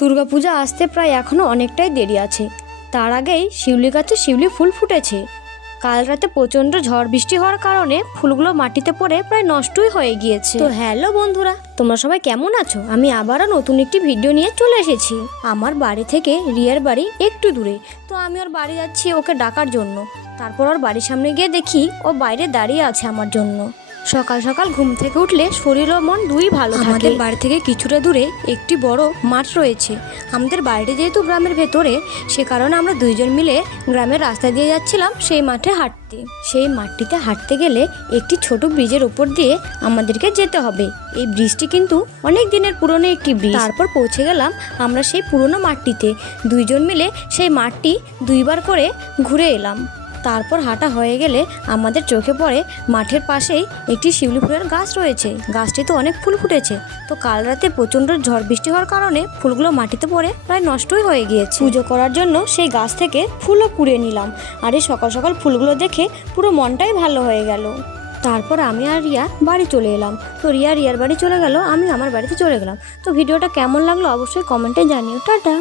দুর্গাপূজা আসতে প্রায় এখনও অনেকটাই দেরি আছে। তার আগেই শিউলি গাছে শিউলি ফুল ফুটেছে। কাল রাতে প্রচণ্ড ঝড় বৃষ্টি হওয়ার কারণে ফুলগুলো মাটিতে পড়ে প্রায় নষ্টই হয়ে গিয়েছে। তো হ্যালো বন্ধুরা, তোমরা সবাই কেমন আছো? আমি আবারও নতুন একটি ভিডিও নিয়ে চলে এসেছি। আমার বাড়ি থেকে রিয়ার বাড়ি একটু দূরে, তো আমি ওর বাড়ি যাচ্ছি ওকে ডাকার জন্য। তারপর ওর বাড়ির সামনে গিয়ে দেখি ও বাইরে দাঁড়িয়ে আছে আমার জন্য। সকাল সকাল ঘুম থেকে উঠলে শরীর ও মন দুই ভালো থাকে। আমাদের বাড়ি থেকে কিছুটা দূরে একটি বড় মাঠ রয়েছে। আমাদের বাড়িটা যেহেতু গ্রামের ভেতরে, সে কারণে আমরা দুইজন মিলে গ্রামের রাস্তা দিয়ে যাচ্ছিলাম সেই মাঠে হাঁটতে। সেই মাঠটিতে হাঁটতে গেলে একটি ছোট ব্রিজের উপর দিয়ে আমাদেরকে যেতে হবে। এই ব্রিজটি কিন্তু অনেক দিনের পুরনো একটি ব্রিজ। তারপর পৌঁছে গেলাম আমরা সেই পুরনো মাঠটিতে। দুইজন মিলে সেই মাঠটি দুইবার করে ঘুরে এলাম। তারপর হাঁটা হয়ে গেলে আমাদের চোখে পড়ে মাঠের পাশেই একটি শিউলি ফুলের গাছ রয়েছে। গাছটিতে অনেক ফুল ফুটেছে। তো কাল রাতে প্রচণ্ড ঝড় বৃষ্টি হওয়ার কারণে ফুলগুলো মাটিতে পড়ে প্রায় নষ্টই হয়ে গিয়েছে। পুজো করার জন্য সেই গাছ থেকে ফুলও কুড়িয়ে নিলাম। আর এই সকাল সকাল ফুলগুলো দেখে পুরো মনটাই ভালো হয়ে গেল। তারপর আমি আর রিয়া বাড়ি চলে এলাম। তো রিয়ার বাড়ি চলে গেল, আমি আমার বাড়িতে চলে গেলাম। তো ভিডিওটা কেমন লাগলো অবশ্যই কমেন্টে জানিও। টাটা।